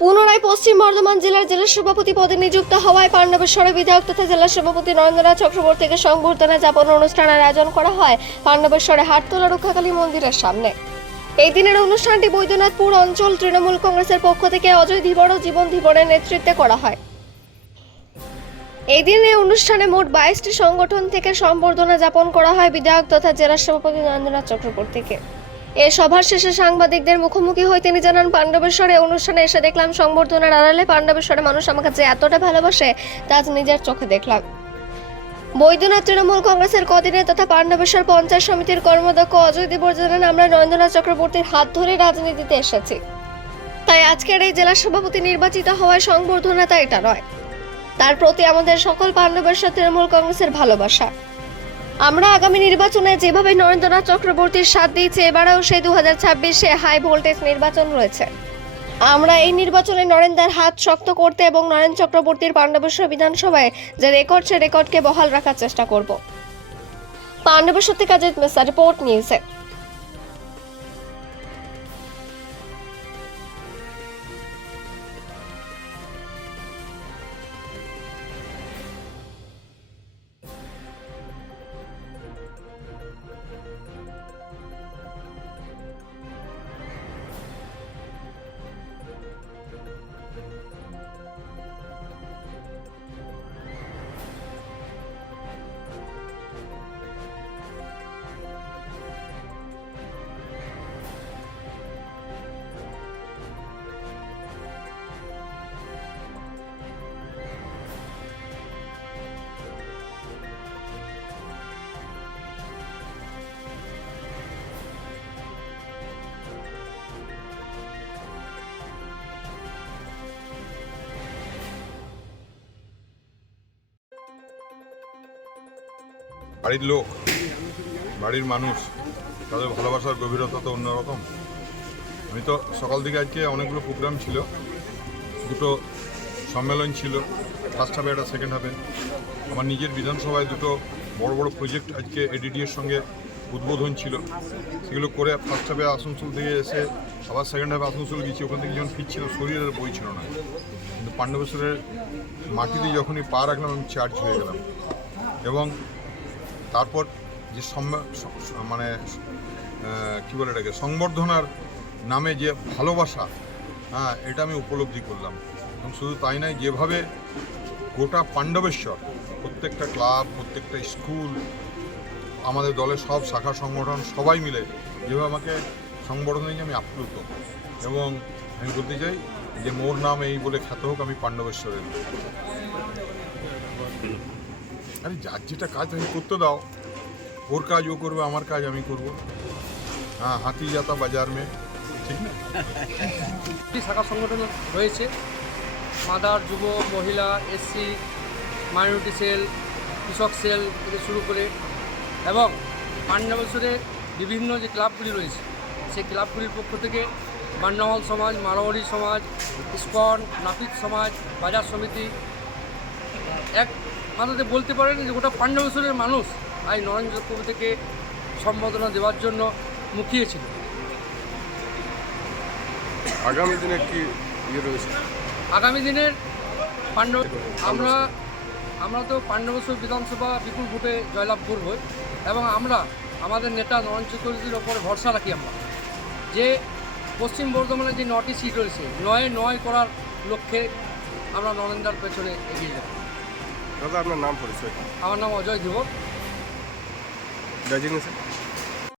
পুনরায় পশ্চিম বর্ধমান জেলার জেলা সভাপতি পদে নিযুক্ত হওয়ায় পাণ্ডবেশ্বরে বিধায়ক তথা জেলা সভাপতি নরেন্দ্রনাথ চক্রবর্তীকে সংবর্ধনা যাপন অনুষ্ঠানের আয়োজন করা হয় পাণ্ডবেশ্বরে হাটতলা রক্ষাকালী মন্দিরের সামনে। এই দিনের অনুষ্ঠানটি বৈদ্যনাথপুর অঞ্চল তৃণমূল কংগ্রেসের পক্ষ থেকে অজয় ধীবর ও জীবন ধীবরের নেতৃত্বে করা হয়। এই দিনের অনুষ্ঠানে মোট বাইশটি সংগঠন থেকে সম্বর্ধনা যাপন করা হয় বিধায়ক তথা জেলা সভাপতি নরেন্দ্রনাথ চক্রবর্তীকে। এ সভার শেষে সাংবাদিকদের মুখোমুখি হয়ে তিনি জানান, পাণ্ডবেশ্বরে অনুষ্ঠানে এসে দেখলাম সংবর্ধনার আড়ালে পাণ্ডবেশ্বরে মানুষ আমাকে যে এতটা ভালোবাসে তা নিজের চোখে দেখলাম। বৈদ্যনাথ তৃণমূল কংগ্রেসের কদিনে তথা পাণ্ডবেশ্বর পঞ্চায়েত সমিতির কর্মদক্ষ অজয় দেবর জানান, আমরা নরেন্দ্রনাথ চক্রবর্তীর হাত ধরে রাজনীতিতে এসেছি। তাই আজকের এই জেলা সভাপতি নির্বাচিত হওয়ায় সংবর্ধনা তা এটা নয়। তার প্রতি আমাদের সকল পাণ্ডবেশ্বর তৃণমূল কংগ্রেসের ভালোবাসা। আমরা আগামী নির্বাচনে যেভাবে নরেন্দ্রনাথ চক্রবর্তীর সাথ দিয়েছে, এবারেও সেই দু হাজার ছাব্বিশে হাই ভোল্টেজ নির্বাচন রয়েছে। আমরা এই নির্বাচনে নরেন্দ্রের হাত শক্ত করতে এবং নরেন চক্রবর্তীর পাণ্ডবেশ্বর বিধানসভায় যে রেকর্ড সে রেকর্ডকে বহাল রাখার চেষ্টা করব। পাণ্ডবেশ্বর থেকে রিপোর্ট নিউজে বাড়ির লোক, বাড়ির মানুষ, তাদের ভালোবাসার গভীরতা তো অন্যরকম আমি তো সকাল থেকে আজকে অনেকগুলো প্রোগ্রাম ছিল, দুটো সম্মেলন ছিল ফার্স্ট হাফে একটা সেকেন্ড হাফে আমার নিজের বিধানসভায় দুটো বড় বড় প্রজেক্ট আজকে এডিডিএর সঙ্গে উদ্বোধন ছিল। সেগুলো করে ফার্স্ট হাফে আসানসোল থেকে এসে আবার সেকেন্ড হাফে আসানসোল গেছি ওখান থেকে যখন ফিরছিল শরীরের বই ছিল না। কিন্তু পাণ্ডবেশ্বরের মাটিতে যখনই পা রাখলাম, আমি চার্জ হয়ে গেলাম। এবং তারপর যে মানে কি বলে এটাকে, সংবর্ধনার নামে যে ভালোবাসা হ্যাঁ এটা আমি উপলব্ধি করলাম। এবং শুধু তাই নয়, যেভাবে গোটা পাণ্ডবেশ্বর, প্রত্যেকটা ক্লাব, প্রত্যেকটা স্কুল, আমাদের দলের সব শাখা সংগঠন সবাই মিলে যেভাবে আমাকে সংবর্ধনা দিয়ে আমি আপ্লুত। এবং আমি বলতে চাই যে মোর নাম এই বলে খ্যাত হোক আমি পাণ্ডবেশ্বরের। আরে যার যেটা কাজ তুমি করতে দাও। ওর কাজ ও করবে, আমার কাজ আমি করব। হ্যাঁ হাতি যাতা বাজার মে, ঠিক না? শাখা সংগঠন রয়েছে। মাদার, যুব, মহিলা এসসি মাইনরিটি সেল কৃষক সেল থেকে শুরু করে এবং পান্ডবেশ্বরে বিভিন্ন যে ক্লাবগুলি রয়েছে, সেই ক্লাবগুলির পক্ষ থেকে মান্নামল সমাজ মারোয়ারি সমাজ, ইস্কন, নাপিত সমাজ, বাজার সমিতি, এক মাত্রাতে বলতে পারেন যে গোটা পাণ্ডবেশ্বরের মানুষ আই নরেন্দ্র চক্রবর্তীকে সম্বোধনা দেওয়ার জন্য মুখিয়েছিল। আগামী দিনে কি ইয়ে রয়েছে? আগামী দিনের পাণ্ডব আমরা আমরা তো পাণ্ডবেশ্বর বিধানসভা বিপুল ভোটে জয়লাভ করব এবং আমরা আমাদের নেতা নরেন চক্রবর্তীর ওপর ভরসা রাখি আমরা। যে পশ্চিম বর্ধমানে যে নটি সিট রয়েছে নয় নয় করার লক্ষ্যে আমরা নরেন্দ্রার পেছনে এগিয়ে যাব। দাদা আপনার নাম পরিচয়? আমার নাম অজয় দেব ডেজিগনেশন